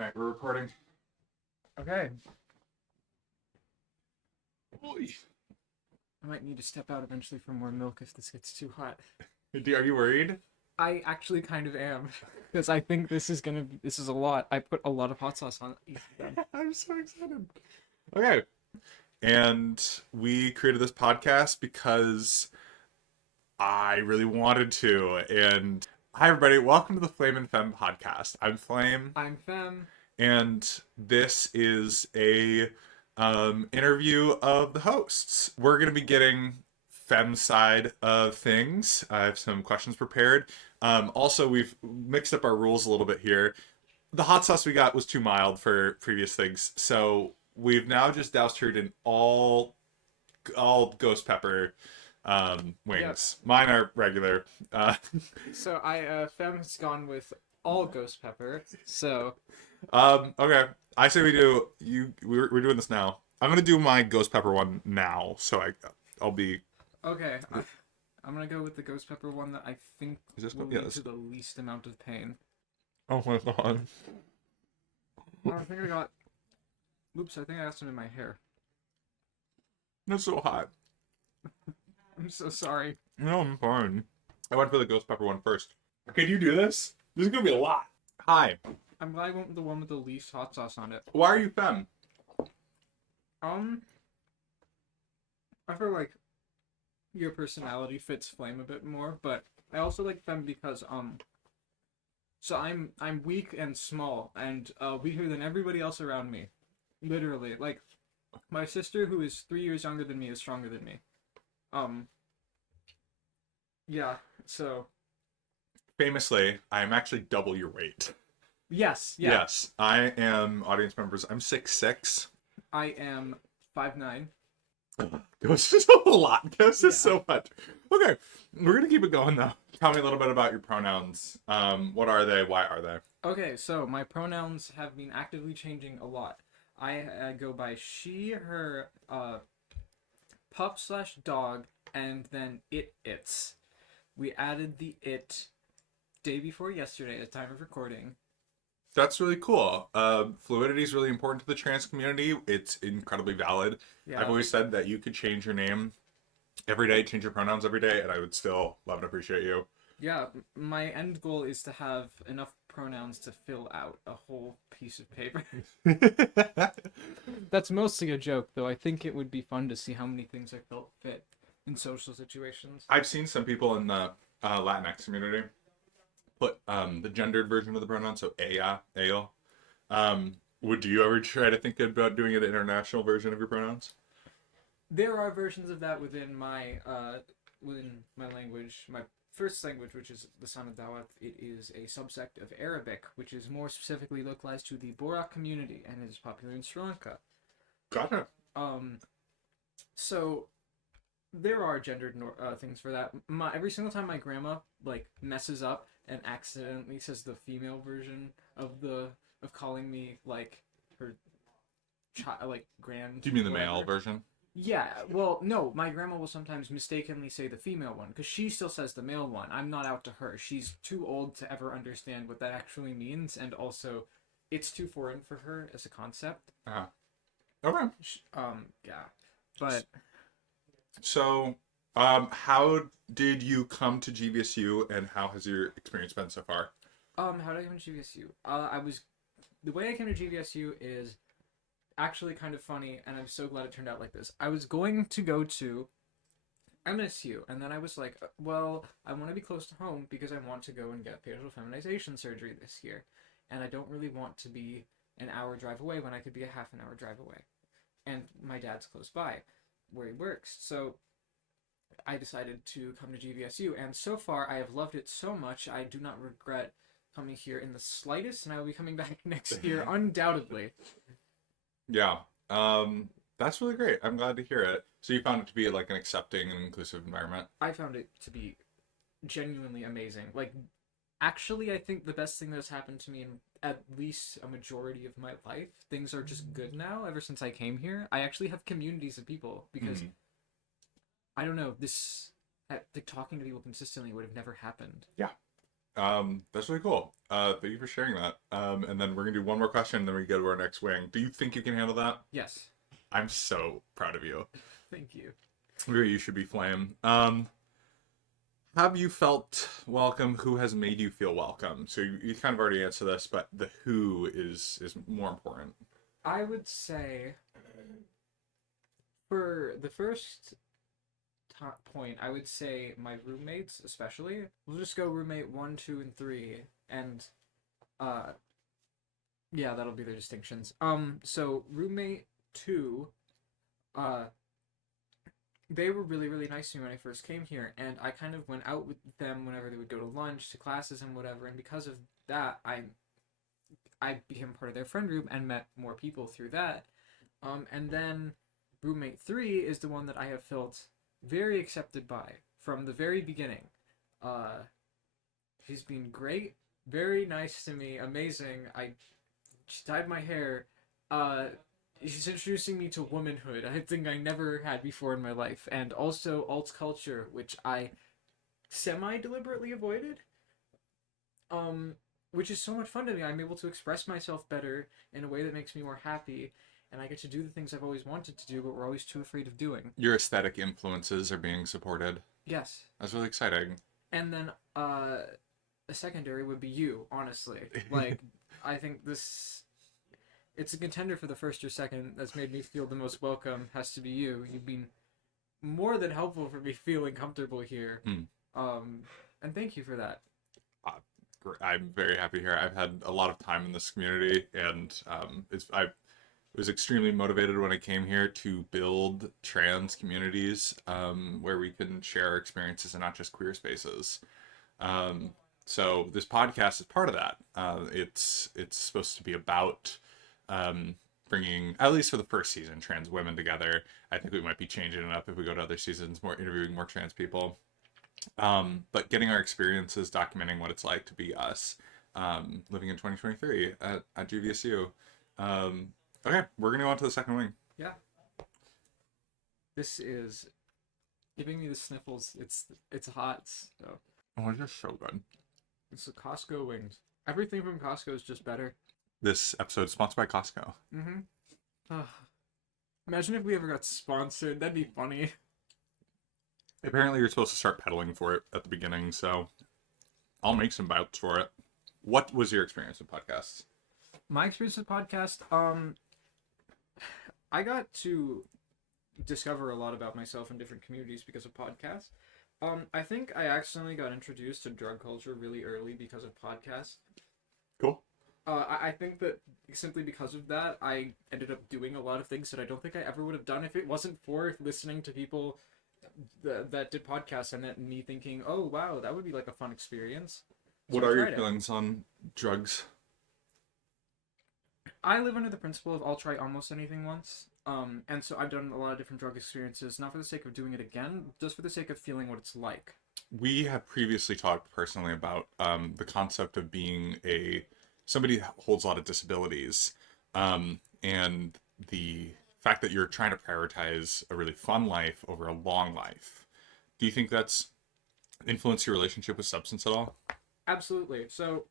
Alright, we're recording. Okay. Oy. I might need to step out eventually for more milk if this gets too hot. Are you worried? I actually kind of am, because I think this is a lot. I put a lot of hot sauce on each of them. I'm so excited. Okay. And we created this podcast because I really wanted to. And hi, everybody. Welcome to the Flame and Femme podcast. I'm Flame. I'm Femme. And this is a interview of the hosts. We're going to be getting Femme's side of things. I have some questions prepared. Also, we've mixed up our rules a little bit here. The hot sauce we got was too mild for previous things, so we've now just doused her in all ghost pepper wings. Yep. Mine are regular. So Femme has gone with all ghost pepper. So okay, I say we do. We're doing this now. I'm gonna do my ghost pepper one now, so I'll be okay. I'm gonna go with the ghost pepper one that I think will lead to the least amount of pain. Oh my god. I think I got. Oops! I think I got some in my hair. That's so hot. I'm so sorry. No, I'm fine. I went for the ghost pepper one first. Can you do this? This is gonna be a lot. Hi. I'm glad I went with the one with the least hot sauce on it. Why are you Femme? I feel like your personality fits Flame a bit more, but I also like Femme because so I'm weak and small and weaker than everybody else around me. Literally. Like my sister, who is 3 years younger than me, is stronger than me. Yeah, so Famously, I am actually double your weight. Yes, yeah. Yes. I am, audience members, I'm 6'6". I am 5'9". Ghost is a lot. Ghost is so much. Okay, we're gonna keep it going though. Tell me a little bit about your pronouns. What are they? Why are they? Okay, so my pronouns have been actively changing a lot. I go by she, her, pup/dog, and then it's. We added the it day before yesterday at the time of recording. That's really cool. Fluidity is really important to the trans community. It's incredibly valid. Yeah. I've always said that you could change your name every day, change your pronouns every day, and I would still love and appreciate you. Yeah, my end goal is to have enough pronouns to fill out a whole piece of paper. That's mostly a joke, though. I think it would be fun to see how many things I felt fit in social situations. I've seen some people in the Latinx community put the gendered version of the pronoun, so ella, ale. Would you ever try to think about doing an international version of your pronouns? There are versions of that within my language, my first language, which is the Sana Dawat. It is a subsect of Arabic, which is more specifically localized to the Borak community and is popular in Sri Lanka. Gotcha. So there are gendered things for that. Every single time my grandma messes up and accidentally says the female version of calling me her child, grand. Do you mean the male version? Yeah, well, no, my grandma will sometimes mistakenly say the female one, because she still says the male one. I'm not out to her. She's too old to ever understand what that actually means, and also, it's too foreign for her as a concept. Okay. Yeah, but... So, how did you come to GVSU, and how has your experience been so far? How did I come to GVSU? The way I came to GVSU is actually kind of funny, and I'm so glad it turned out like this. I was going to go to MSU, and then I was like, well, I want to be close to home because I want to go and get facial feminization surgery this year, and I don't really want to be an hour drive away when I could be a half an hour drive away, and my dad's close by where he works, so I decided to come to GVSU, and so far I have loved it so much. I do not regret coming here in the slightest, and I will be coming back next year undoubtedly. Yeah, that's really great. I'm glad to hear it. So you found it to be like an accepting and inclusive environment? I found it to be genuinely amazing. Actually, I think the best thing that's happened to me in at least a majority of my life, things are just good now ever since I came here. I actually have communities of people because, I don't know, talking to people consistently would have never happened. Yeah. That's really cool. Thank you for sharing that. And then we're gonna do one more question, and then we go to our next wing. Do you think you can handle that? Yes. I'm so proud of you. Thank you. Really, you should be Flame. Have you felt welcome? Who has made you feel welcome? So you kind of already answered this, but the who is more important. I would say for the first point, I would say my roommates, especially. We'll just go roommate 1, 2, and 3, and uh, yeah, that'll be their distinctions. So roommate 2, uh, they were really, really nice to me when I first came here, and I kind of went out with them whenever they would go to lunch, to classes, and whatever. And because of that, I became part of their friend group and met more people through that. And then roommate 3 is the one that I have felt very accepted by from the very beginning. She's been great, very nice to me, amazing. She dyed my hair. She's introducing me to womanhood. I think I never had before in my life, and also alt culture, which I semi deliberately avoided. Which is so much fun to me. I'm able to express myself better in a way that makes me more happy, and I get to do the things I've always wanted to do, but we're always too afraid of doing. Your aesthetic influences are being supported. Yes. That's really exciting. And then, a secondary would be you, honestly. Like, I think it's a contender for the first or second that's made me feel the most welcome has to be you. You've been more than helpful for me feeling comfortable here. And thank you for that. I'm very happy here. I've had a lot of time in this community, and I was extremely motivated when I came here to build trans communities where we can share our experiences and not just queer spaces. So this podcast is part of that. It's supposed to be about bringing, at least for the first season, trans women together. I think we might be changing it up if we go to other seasons, more interviewing more trans people. But getting our experiences, documenting what it's like to be us, living in 2023 at GVSU. Okay, we're gonna go on to the second wing. Yeah. This is giving me the sniffles. It's hot. So. Oh, it's just so good. It's the Costco wings. Everything from Costco is just better. This episode is sponsored by Costco. Imagine if we ever got sponsored. That'd be funny. Apparently, you're supposed to start pedaling for it at the beginning, so I'll make some bouts for it. What was your experience with podcasts? My experience with podcast, I got to discover a lot about myself in different communities because of podcasts. I think I accidentally got introduced to drug culture really early because of podcasts. Cool. I think that simply because of that, I ended up doing a lot of things that I don't think I ever would have done if it wasn't for listening to people that did podcasts and that me thinking, oh wow, that would be like a fun experience. What are your feelings on drugs? I live under the principle of I'll try almost anything once. And so I've done a lot of different drug experiences, not for the sake of doing it again, just for the sake of feeling what it's like. We have previously talked personally about the concept of being somebody that holds a lot of disabilities, and the fact that you're trying to prioritize a really fun life over a long life. Do you think that's influenced your relationship with substance at all? Absolutely. So,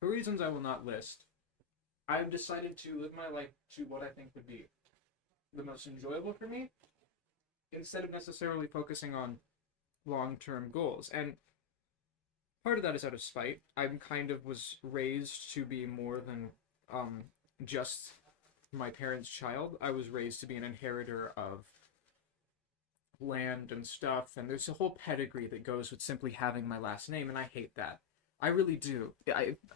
for reasons I will not list, I've decided to live my life to what I think would be the most enjoyable for me, instead of necessarily focusing on long-term goals. And part of that is out of spite. I kind of was raised to be more than just my parents' child. I was raised to be an inheritor of land and stuff, and there's a whole pedigree that goes with simply having my last name, and I hate that. I really do.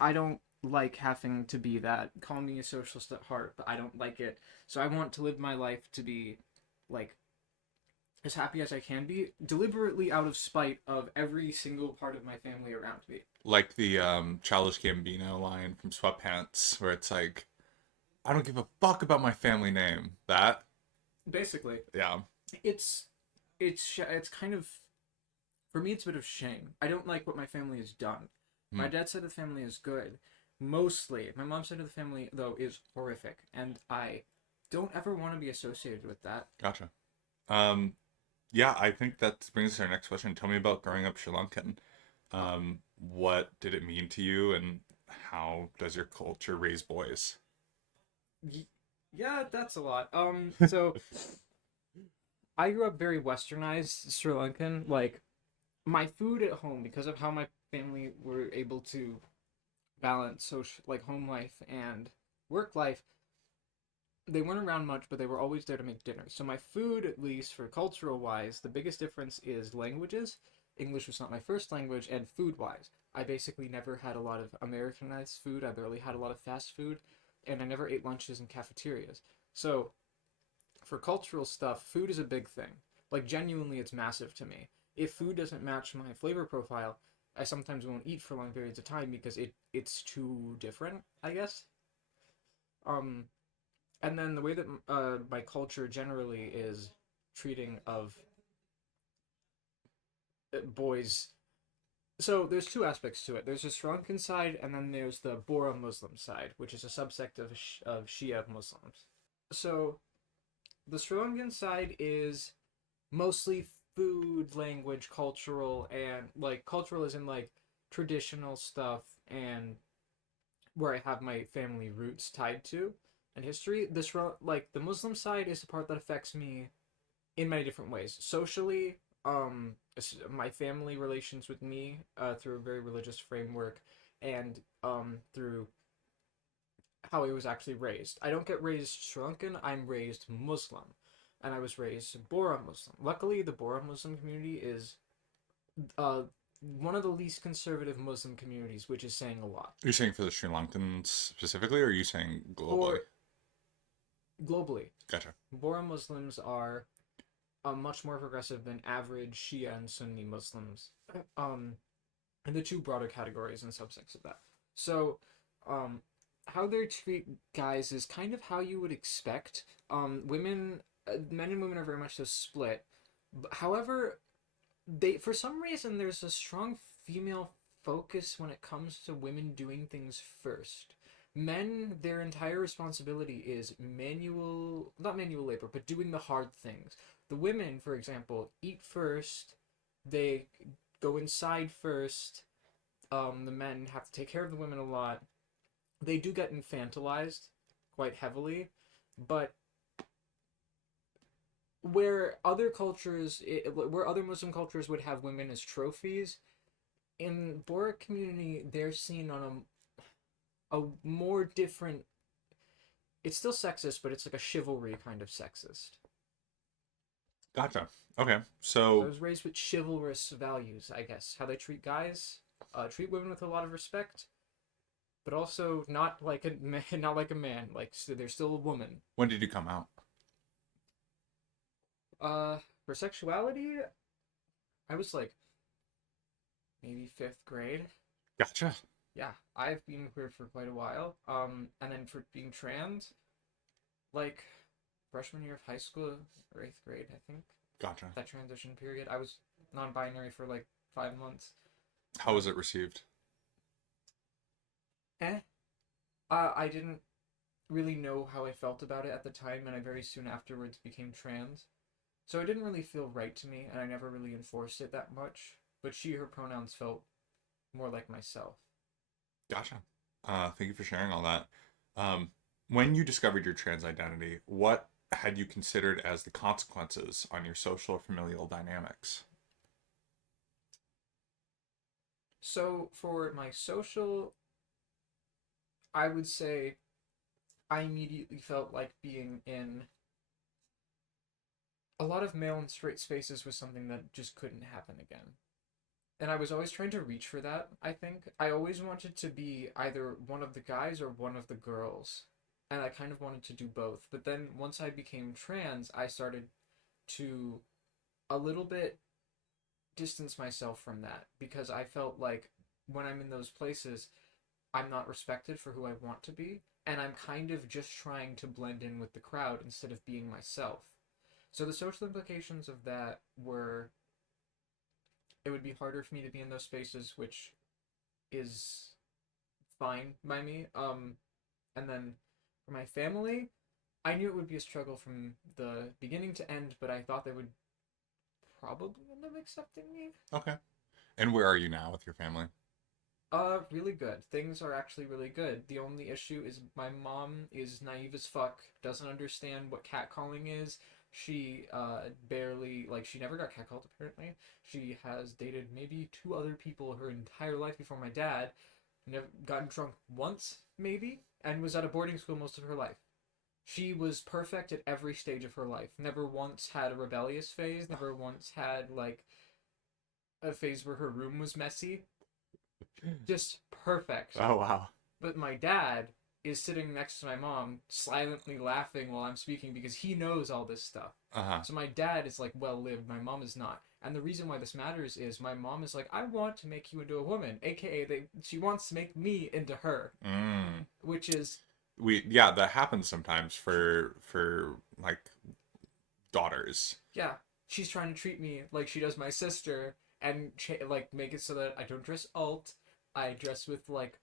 I don't like having to be that. Call me a socialist at heart, but I don't like it. So I want to live my life to be, like, as happy as I can be, deliberately out of spite of every single part of my family around me. Like the Childish Gambino line from Sweatpants, where it's like, I don't give a fuck about my family name. That? Basically. Yeah. It's kind of, for me, it's a bit of shame. I don't like what my family has done. My dad's side of the family is good. Mostly. My mom's side of the family, though, is horrific. And I don't ever want to be associated with that. Gotcha. Yeah, I think that brings us to our next question. Tell me about growing up Sri Lankan. What did it mean to you, and how does your culture raise boys? Y- yeah, that's a lot. So I grew up very westernized Sri Lankan. Like my food at home, because of how my family were able to balance social, like home life and work life, they weren't around much, but they were always there to make dinner. So my food, at least for cultural wise, the biggest difference is languages. English was not my first language, and food wise, I basically never had a lot of Americanized food. I barely had a lot of fast food, and I never ate lunches in cafeterias. So for cultural stuff, food is a big thing. Like genuinely, it's massive to me. If food doesn't match my flavor profile, I sometimes won't eat for long periods of time because it's too different, I guess. Um, and then the way that my culture generally is treating of boys. So there's two aspects to it. There's the Sri Lankan side, and then there's the Bora Muslim side, which is a subsect of Shia Muslims. So the Sri Lankan side is mostly food, language, cultural, and like cultural is in like traditional stuff and where I have my family roots tied to and history. This like the Muslim side is the part that affects me in many different ways. Socially, my family relations with me through a very religious framework and through how I was actually raised. I don't get raised Sri Lankan, I'm raised Muslim. And I was raised Bora Muslim. Luckily, the Bora Muslim community is uh, one of the least conservative Muslim communities, which is saying a lot. Are you saying for the Sri Lankans specifically, or are you saying globally? For globally, Gotcha. Bora Muslims are much more progressive than average Shia and Sunni Muslims. Um, and the two broader categories and subsects of that. So, um, how they treat guys is kind of how you would expect. Men and women are very much so split. However, they for some reason there's a strong female focus when it comes to women doing things first. Men, their entire responsibility is not manual labor, but doing the hard things. The women, for example, eat first, they go inside first. The men have to take care of the women a lot. They do get infantilized quite heavily, but where other Muslim cultures would have women as trophies, in Borat community they're seen on a more different. It's still sexist, but it's like a chivalry kind of sexist. Gotcha. Okay. So I So was raised with chivalrous values, I guess. How they treat guys, treat women with a lot of respect, but also not like a man, not like a man. Like so they're still a woman. when did you come out? For sexuality, I was like maybe fifth grade. Gotcha. Yeah, I've been queer for quite a while. And then for being trans, like freshman year of high school or eighth grade, I think. Gotcha. That transition period, I was non-binary for like 5 months. How was it received? Eh. I didn't really know how I felt about it at the time, and I very soon afterwards became trans. So it didn't really feel right to me, and I never really enforced it that much. But she, her pronouns felt more like myself. Gotcha. Thank you for sharing all that. Um, when you discovered your trans identity, what had you considered as the consequences on your social or familial dynamics? So for my social, I would say I immediately felt like being in a lot of male and straight spaces was something that just couldn't happen again. And I was always trying to reach for that, I think. I always wanted to be either one of the guys or one of the girls. And I kind of wanted to do both. But then once I became trans, I started to a little bit distance myself from that because I felt like when I'm in those places, I'm not respected for who I want to be. And I'm kind of just trying to blend in with the crowd instead of being myself. So the social implications of that were it would be harder for me to be in those spaces, which is fine by me. And then for my family, I knew it would be a struggle from the beginning to end, but I thought they would probably end up accepting me. Okay. And where are you now with your family? Really good. Things are actually really good. The only issue is my mom is naive as fuck, doesn't understand what catcalling is. She barely like she never got catcalled apparently. She has dated maybe two other people her entire life before my dad. Never gotten drunk once, maybe, and was at a boarding school most of her life. She was perfect at every stage of her life. Never once had a rebellious phase, never once had like a phase where her room was messy. Just perfect. Oh, wow. But my dad is sitting next to my mom, silently laughing while I'm speaking because he knows all this stuff. Uh-huh. So my dad is like well lived, my mom is not. And the reason why this matters is my mom is like, I want to make you into a woman, aka she wants to make me into her, Mm. which is Yeah, that happens sometimes for like daughters. yeah, she's trying to treat me like she does my sister and like make it so that I don't dress alt, I dress with like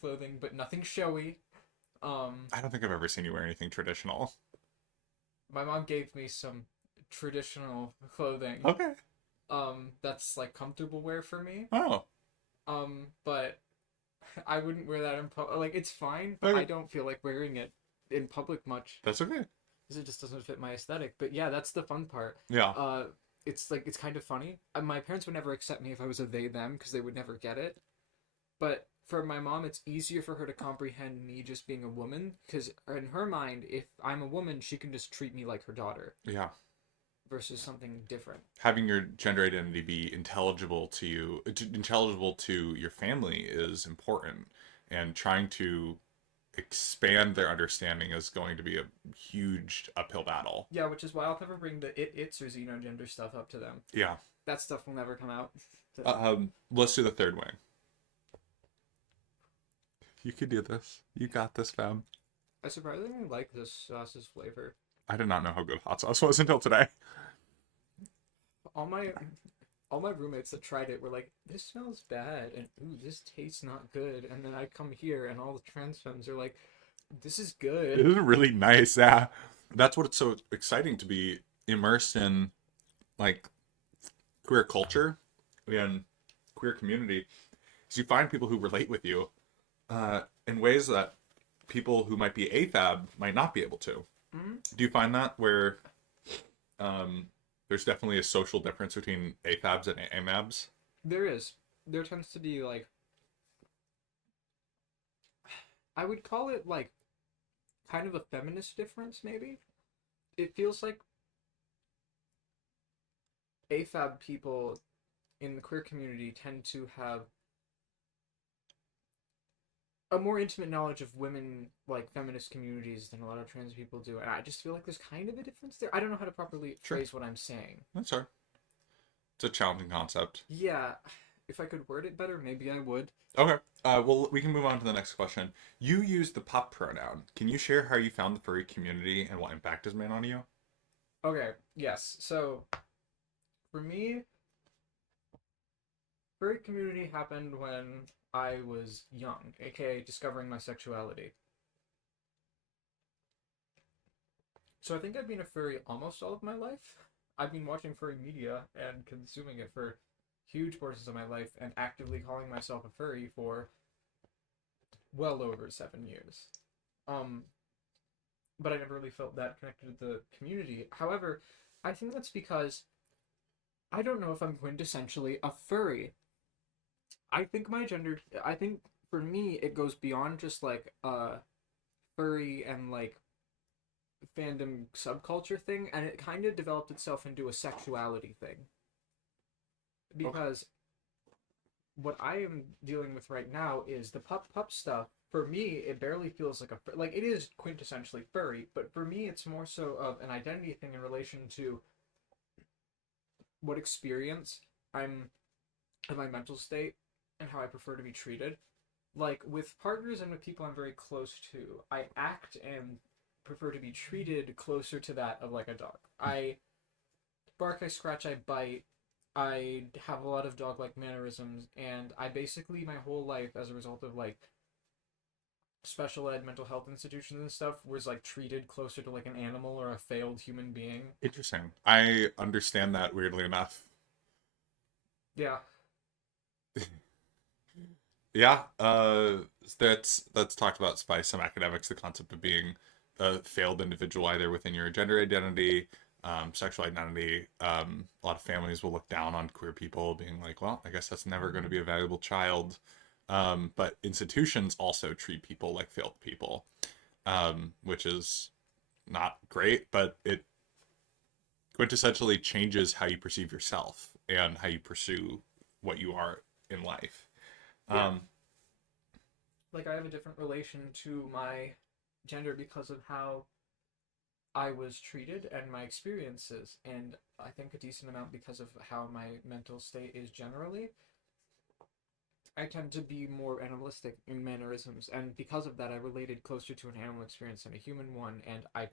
clothing but nothing showy. I don't think I've ever seen you wear anything traditional. My mom gave me some traditional clothing. Okay. That's like comfortable wear for me. Oh. But I wouldn't wear that in public. Like it's fine, but I Okay. don't feel like wearing it in public much That's okay. because it just doesn't fit my aesthetic. But yeah, that's the fun part. Yeah. It's like it's kind of funny. My parents would never accept me if I was a they them because they would never get it. But for my mom, it's easier for her to comprehend me just being a woman because in her mind, if I'm a woman, she can just treat me like her daughter Yeah. versus something different. Having your gender identity be intelligible to your family is important, and trying to expand their understanding is going to be a huge uphill battle. Yeah, which is why I'll never bring the its or xenogender stuff up to them. Yeah. That stuff will never come out. Let's do the third wing. You could do this. You got this, fam. I surprisingly like this sauce's flavor. I did not know how good hot sauce was until today. All my all my roommates that tried it were like, "This smells bad," and "Ooh, this tastes not good." And then I come here, and all the trans femmes are like, "This is It good." is really nice. Yeah. That's what it's so exciting to be immersed in, like, queer culture and queer community. Is you find people who relate with you in ways that people who might be AFAB might not be able to. Hmm. Do you find that where there's definitely a social difference between AFABs and AMABs? There is. There tends to be like I would call it like kind of a feminist difference, maybe. It feels like AFAB people in the queer community tend to have a more intimate knowledge of women like feminist communities than a lot of trans people do, and I just feel like there's kind of a difference there. I don't know how to properly Sure. phrase what I'm saying. That's hard. It's a challenging concept. Yeah, if I could word it better, maybe I would. Okay. Well, we can move on to the next question. You use the pup pronoun. Can you share how you found the furry community and what impact has made on you? Okay, yes. So for me, furry community happened when I was young, aka discovering my sexuality. So I think I've been a furry almost all of my life. I've been watching furry media and consuming it for huge portions of my life and actively calling myself a furry for well over 7 years. Um, but I never really felt that connected to the community. However, I think that's because I don't know if I'm quintessentially a furry. I think my gender, I think for me, it goes beyond just like furry and like fandom subculture thing, and it kind of developed itself into a sexuality thing. Okay. Because what I am dealing with right now is the pup stuff. For me, it barely feels like like it is quintessentially furry, but for me, it's more so of an identity thing in relation to what experience I'm in my mental state and how I prefer to be treated. Like with partners and with people I'm very close to, I act and prefer to be treated closer to that of like a dog. I bark, I scratch, I bite. I have a lot of dog-like mannerisms, and I basically my whole life, as a result of like special ed mental health institutions and stuff, was like treated closer to like an animal or a failed human being. Interesting. I understand that weirdly enough. Yeah. Yeah, that's talked about by some academics, the concept of being a failed individual either within your gender identity, sexual identity. A lot of families will look down on queer people, being like, well, I guess that's never going to be a valuable child. But institutions also treat people like failed people, which is not great, but it quintessentially changes how you perceive yourself and how you pursue what you are in life. Yeah. Um, Like I have a different relation to my gender because of how I was treated and my experiences, and I think a decent amount because of how my mental state is generally. I tend to be more animalistic in mannerisms, and because of that, I related closer to an animal experience than a human one, and I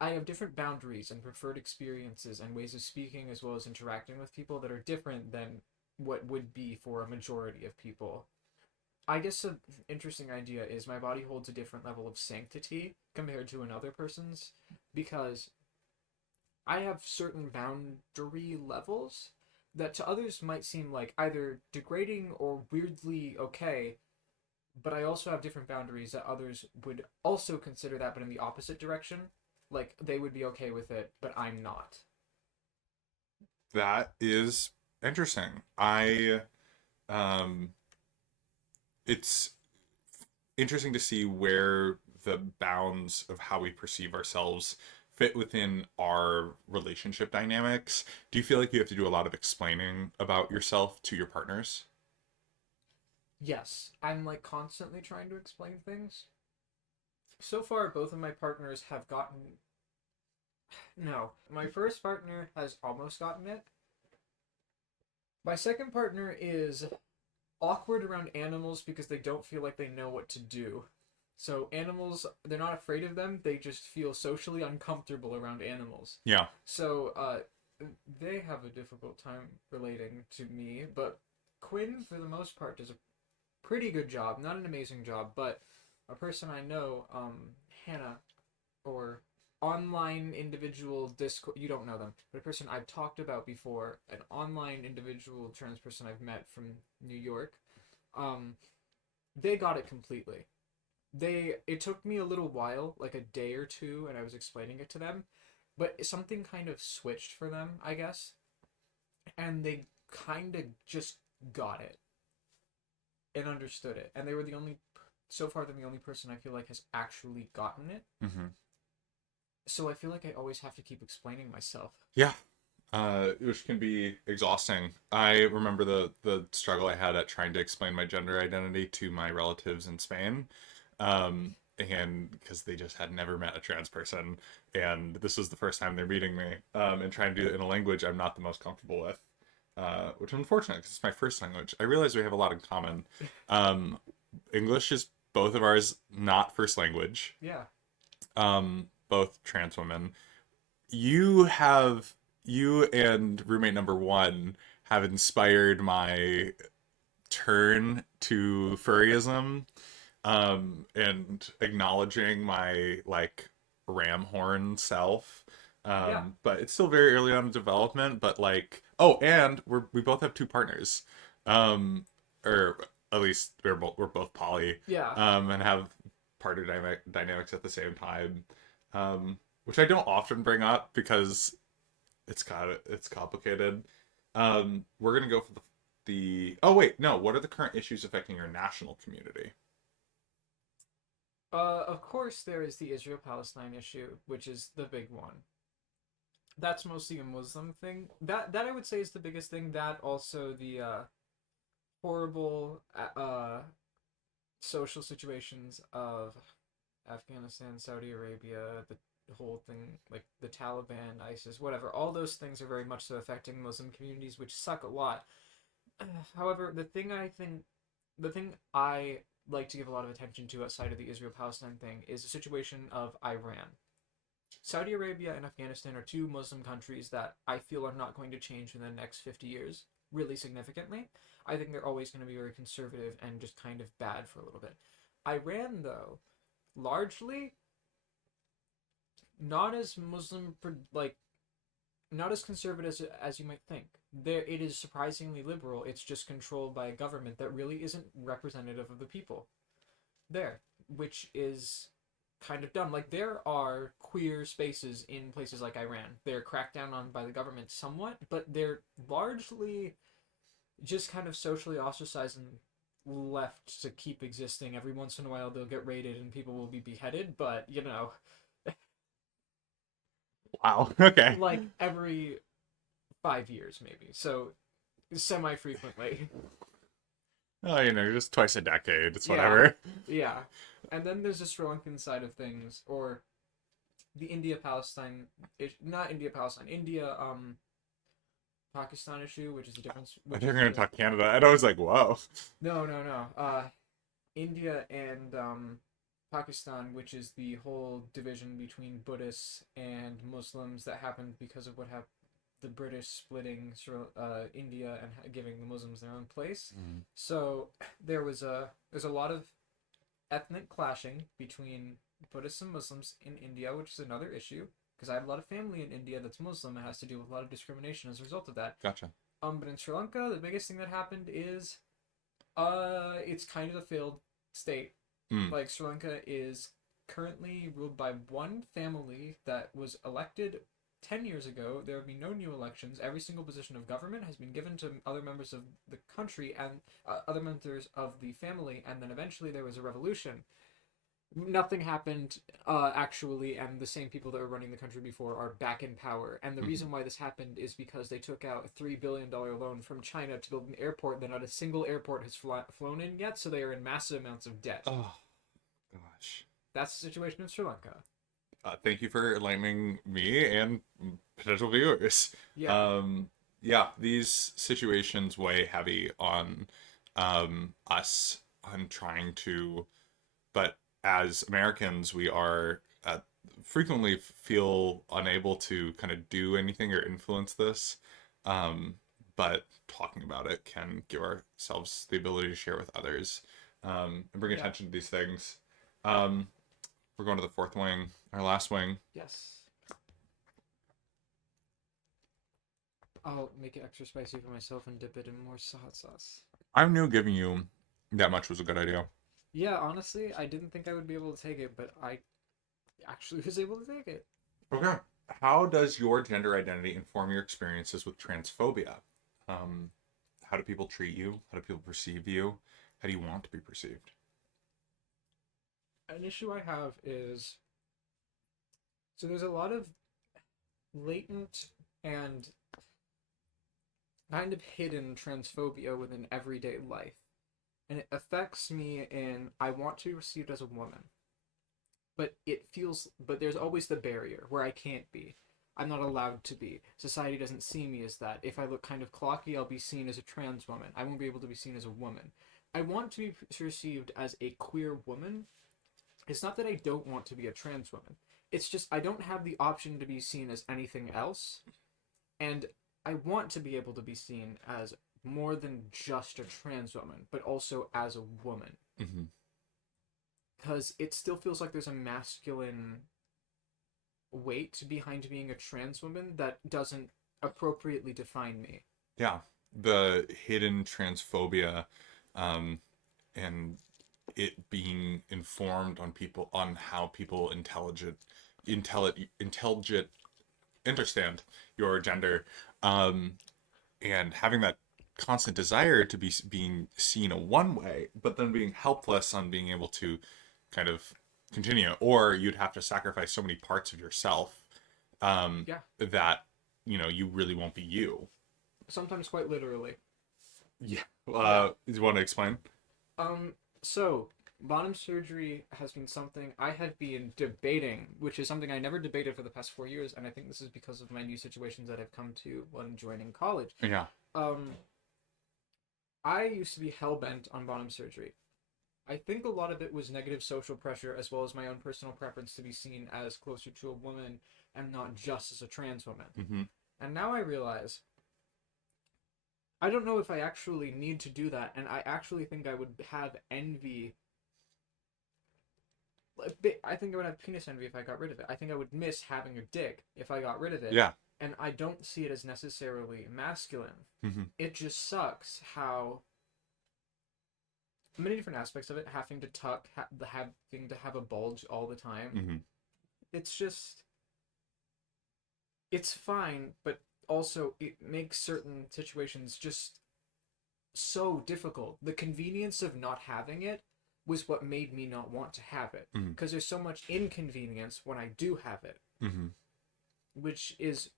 have different boundaries and preferred experiences and ways of speaking as well as interacting with people that are different than what would be for a majority of people. I guess an interesting idea is my body holds a different level of sanctity compared to another person's because I have certain boundary levels that to others might seem like either degrading or weirdly okay, but I also have different boundaries that others would also consider that, but in the opposite direction. Like they would be okay with it, but I'm not. That is interesting. I um it's interesting to see where the bounds of how we perceive ourselves fit within our relationship dynamics. Do you feel like you have to do a lot of explaining about yourself to your partners? Yes, I'm like constantly trying to explain things. So far, both of my partners have gotten. No, my first partner has almost gotten it. My second partner is awkward around animals because they don't feel like they know what to do. So animals, they're not afraid of them. They just feel socially uncomfortable around animals. Yeah. So they have a difficult time relating to me. But Quinn, for the most part, does a pretty good job. Not an amazing job, but a person I know, Hannah, or online individual Discord. You don't know them, but a person I've talked about before, an online individual trans person I've met from New York. Um, they got it completely. It took me a little while, like a day or two, and I was explaining it to them, but something kind of switched for them, I guess, and they kind of just got it and understood it, and they were the only. So far, they're the only person I feel like has actually gotten it. Mm-hmm. So I feel like I always have to keep explaining myself. Yeah. Which can be exhausting. I remember the struggle I had at trying to explain my gender identity to my relatives in Spain, and because they just had never met a trans person, and this was the first time they're meeting me, and trying to do it in a language I'm not the most comfortable with, which is unfortunate because it's my first language. I realize we have a lot in common. Um, English is both of ours not first language. Yeah. Both trans women. You have you and roommate number one have inspired my turn to furryism, and acknowledging my like ram horn self. Yeah. But it's still very early on in development. But like, oh, and we both have two partners, or at least we're both poly, Yeah. and have partner dynamics at the same time, which I don't often bring up because it's complicated. We're gonna go for the oh wait, no, what are the current issues affecting your national community? Of course, there is the Israel-Palestine issue, which is the big one. That's mostly a Muslim thing. That I would say is the biggest thing. That also the horrible social situations of Afghanistan, Saudi Arabia, the whole thing, like the Taliban, ISIS, whatever. All those things are very much so affecting Muslim communities, which suck a lot. However, the thing I like to give a lot of attention to outside of the Israel Palestine thing is the situation of Iran. Saudi Arabia and Afghanistan are two Muslim countries that I feel are not going to change in the next 50 years really significantly. I think they're always going to be very conservative and just kind of bad for a little bit. Iran, though, largely not as Muslim, like not as conservative as you might think. There, it is surprisingly liberal. It's just controlled by a government that really isn't representative of the people there, which is kind of dumb. Like, there are queer spaces in places like Iran. They're cracked down on by the government somewhat, but they're largely just kind of socially ostracized and left to keep existing. Every once in a while, they'll get raided and people will be beheaded, but you know, Wow. Okay. like every 5 years maybe. So semi frequently. Oh, just twice a decade. It's Yeah, whatever. yeah. And then there's the Sri Lankan side of things, or the India Palestine, not India Palestine, India Pakistan issue, which is the difference. I Which think is we're gonna the, talk Canada, and I was like, whoa. no. India and Pakistan, which is the whole division between Buddhists and Muslims that happened because of what happened, the British splitting India and giving the Muslims their own place. Mm. So there's a lot of ethnic clashing between Buddhists and Muslims in India, which is another issue because I have a lot of family in India that's Muslim and has to deal with a lot of discrimination as a result of that. Gotcha. But in Sri Lanka, the biggest thing that happened is, it's kind of a failed state. Mm. Like, Sri Lanka is currently ruled by one family that was elected 10 years ago. There will be no new elections. Every single position of government has been given to other members of the country and other members of the family, and then eventually there was a revolution. Nothing happened, actually, and the same people that were running the country before are back in power. And the reason why this happened is because they took out a $3 billion loan from China to build an airport that not a single airport has flown in yet, so they are in massive amounts of debt. Oh, gosh. That's the situation in Sri Lanka. Thank you for enlightening me and potential viewers. Yeah. Yeah, these situations weigh heavy on us on trying to, but as Americans, we are frequently feel unable to kind of do anything or influence this. But talking about it can give ourselves the ability to share with others and bring attention to these things. We're going to the fourth wing, our last wing. Yes. I'll make it extra spicy for myself and dip it in more hot sauce. I knew giving you that much was a good idea. Yeah, honestly, I didn't think I would be able to take it, but I actually was able to take it. Okay. How does your gender identity inform your experiences with transphobia? How do people treat you? How do people perceive you? How do you want to be perceived? An issue I have is, so there's a lot of latent and kind of hidden transphobia within everyday life. And it affects me in, I want to be received as a woman. But there's always the barrier where I can't be. I'm not allowed to be. Society doesn't see me as that. If I look kind of clocky, I'll be seen as a trans woman. I won't be able to be seen as a woman. I want to be perceived as a queer woman. It's not that I don't want to be a trans woman. It's just I don't have the option to be seen as anything else. And I want to be able to be seen as more than just a trans woman, but also as a woman. Mm-hmm. Because it still feels like there's a masculine weight behind being a trans woman that doesn't appropriately define me. Yeah, the hidden transphobia, and it being informed on how people intelligent understand your gender, and having that constant desire to be being seen a one way, but then being helpless on being able to kind of continue, or you'd have to sacrifice so many parts of yourself that you really won't be you. Sometimes quite literally. Yeah. Do you want to explain? So bottom surgery has been something I have been debating, which is something I never debated for the past 4 years, and I think this is because of my new situations that I've come to when joining college. Yeah. I used to be hell-bent on bottom surgery. I think a lot of it was negative social pressure as well as my own personal preference to be seen as closer to a woman and not just as a trans woman. Mm-hmm. And now I realize I don't know if I actually need to do that, and I actually think I would have envy. I think I would have penis envy if I got rid of it. I think I would miss having a dick if I got rid of it. Yeah. and I don't see it as necessarily masculine. Mm-hmm. It just sucks how many different aspects of it, having to tuck, having to have a bulge all the time. Mm-hmm. It's just, it's fine, but also it makes certain situations just so difficult. The convenience of not having it was what made me not want to have it, Mm-hmm. because there's so much inconvenience when I do have it, Mm-hmm. which is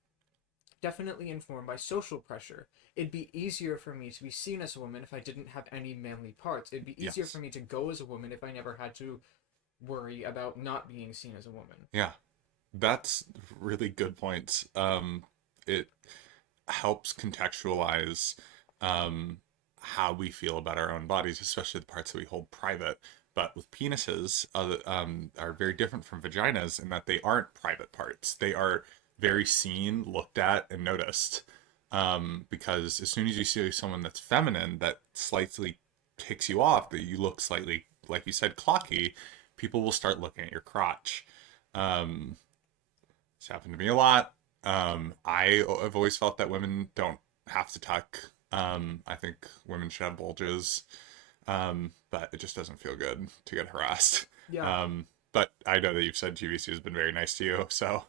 definitely informed by social pressure. It'd be easier for me to be seen as a woman if I didn't have any manly parts. It'd be easier Yes. for me to go as a woman if I never had to worry about not being seen as a woman. Yeah. That's really good points. It helps contextualize how we feel about our own bodies, especially the parts that we hold private. But with penises, are very different from vaginas in that they aren't private parts. They are very seen, looked at, and noticed. Because as soon as you see someone that's feminine, that slightly ticks you off, that you look slightly, like you said, clocky, people will start looking at your crotch. Um, it's happened to me a lot. I have always felt that women don't have to tuck. I think women should have bulges, but it just doesn't feel good to get harassed. Yeah, But I know that you've said GVC has been very nice to you, so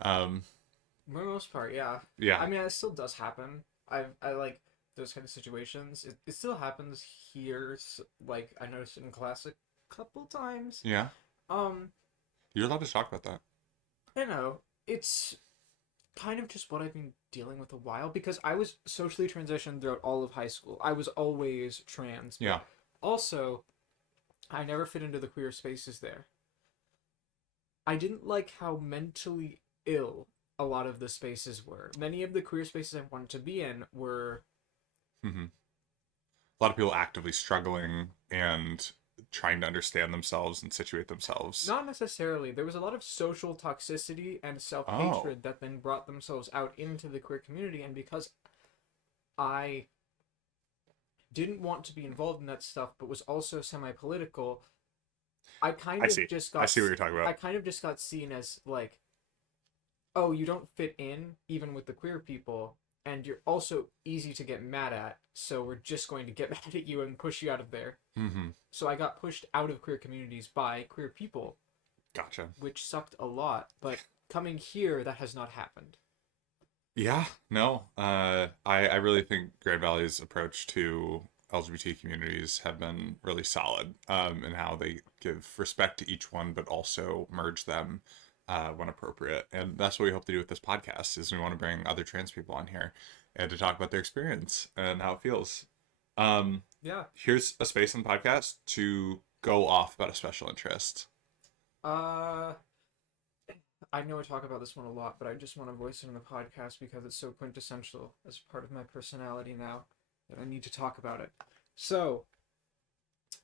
um, for the most part, yeah. yeah, I mean, it still does happen. I like those kind of situations. It still happens here. Like I noticed it in class a couple times. yeah. Um, You're allowed to talk about that. I know it's kind of just what I've been dealing with a while, because I was socially transitioned throughout all of high school. I was always trans, Yeah. but also I never fit into the queer spaces there. I didn't like how mentally ill a lot of the spaces were. Many of the queer spaces I wanted to be in were Hmm. A lot of people actively struggling and trying to understand themselves and situate themselves. not necessarily. There was a lot of social toxicity and self Oh. hatred that then brought themselves out into the queer community, and because I didn't want to be involved in that stuff, but was also semi-political. I kind I of see. just I got see what you're talking I about. kind of just got seen as like, oh, you don't fit in even with the queer people, and you're also easy to get mad at, so we're just going to get mad at you and push you out of there. Hmm. So I got pushed out of queer communities by queer people, Gotcha. which sucked a lot, but coming here that has not happened. Yeah, no. I really think Grand Valley's approach to LGBT communities have been really solid, in how they give respect to each one, but also merge them when appropriate. And that's what we hope to do with this podcast. Is we want to bring other trans people on here and to talk about their experience and how it feels. Yeah. Here's a space in the podcast to go off about a special interest. Uh I know I talk about this one a lot, but I just want to voice it in the podcast because it's so quintessential as part of my personality now that I need to talk about it. So,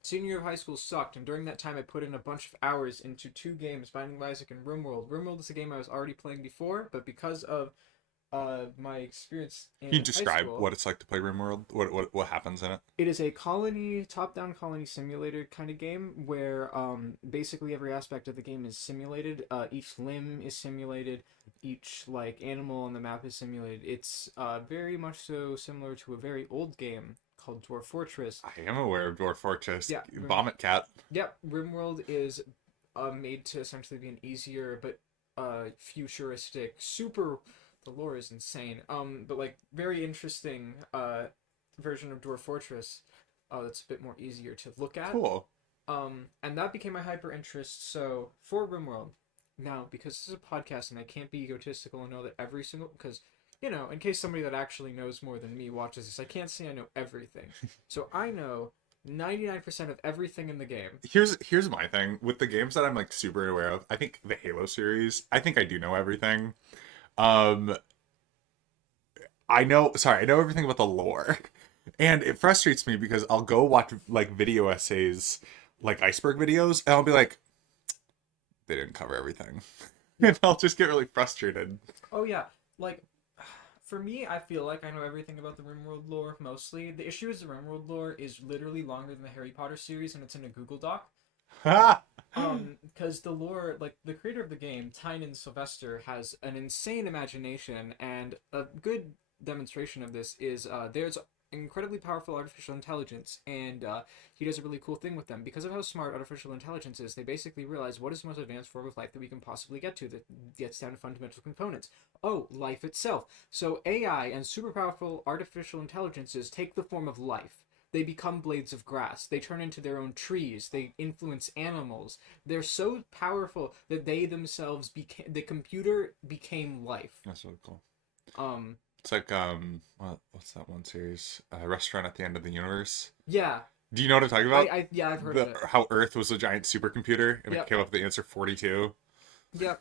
senior year of high school sucked, and during that time I put in a bunch of hours into two games, Binding of Isaac and RimWorld. RimWorld is a game I was already playing before, but because of my experience Can you in high describe school, what it's like to play RimWorld? What happens in it? it is a colony, top-down colony simulator kind of game where basically every aspect of the game is simulated. Each limb is simulated. Each like animal on the map is simulated. It's very much so similar to a very old game called Dwarf Fortress. I am aware of Dwarf Fortress. Yeah, Vomit Cat. yep. RimWorld is made to essentially be an easier but futuristic, super. The lore is insane. But like very interesting version of Dwarf Fortress. That's a bit more easier to look at. Cool. And that became my hyper interest. So for RimWorld, now because this is a podcast and I can't be egotistical and know that every single, because in case somebody that actually knows more than me watches this, I can't say I know everything. So I know 99% of everything in the game. Here's my thing with the games that I'm like super aware of. I think the Halo series. I think I do know everything. Um, I know. Sorry, I know everything about the lore, and it frustrates me because I'll go watch like video essays, like iceberg videos, and I'll be like, they didn't cover everything, and I'll just get really frustrated. Oh yeah, like for me, I feel like I know everything about the RimWorld lore mostly. The issue is the RimWorld lore is literally longer than the Harry Potter series, and it's in a Google Doc. Ha! Because the lore, like the creator of the game, Tynan Sylvester, has an insane imagination, and a good demonstration of this is there's incredibly powerful artificial intelligence, and he does a really cool thing with them. Because of how smart artificial intelligence is, they basically realize what is the most advanced form of life that we can possibly get to that gets down to fundamental components. Oh, life itself. So AI and super powerful artificial intelligences take the form of life. They become blades of grass. They turn into their own trees. They influence animals. They're so powerful that they themselves became the computer became life. That's really cool. Um, It's like what's that one series? Restaurant at the End of the Universe. yeah, Do you know what I'm talking about? yeah, I've heard of it. How Earth was a giant supercomputer and it Yep, came up with the answer 42. yep.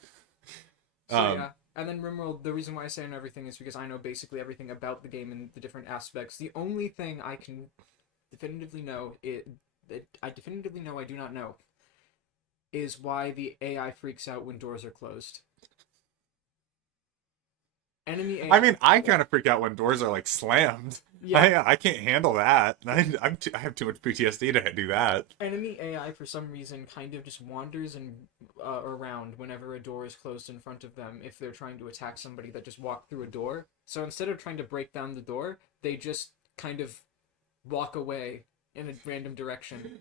So Um, yeah, and then RimWorld. The reason why I say and everything is because I know basically everything about the game and the different aspects. The only thing I can definitively know that I definitively know I do not know is why the AI freaks out when doors are closed. Enemy AI. I mean, I kind of freak out when doors are like slammed. Yeah, I can't handle that. I have too much PTSD to do that. enemy AI for some reason kind of just wanders and around whenever a door is closed in front of them if they're trying to attack somebody that just walked through a door. So instead of trying to break down the door, they just kind of walk away in a random direction.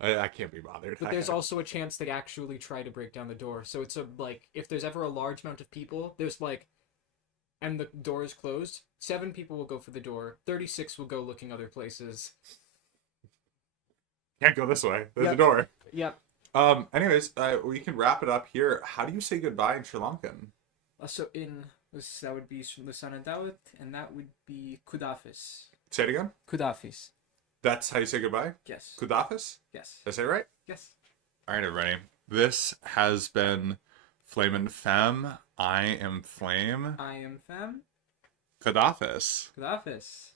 I can't be bothered. But there's also a chance they actually try to break down the door. So it's a like if there's ever a large amount of people, there's like and the door is closed, 7 people will go for the door, 36 will go looking other places. Can't go this way. There's a Yep. door. Yep. Anyways, we can wrap it up here. How do you say goodbye in Sri Lankan? So in this that would be Lusana Dawit, and that would be Kudafis. Say it again. Kudafis. That's how you say goodbye? Yes. Kudafis? Yes. Did I say it right? Yes. All right, everybody. This has been Flame and Femme. I am Flame. I am Femme. Kudafis. Kudafis.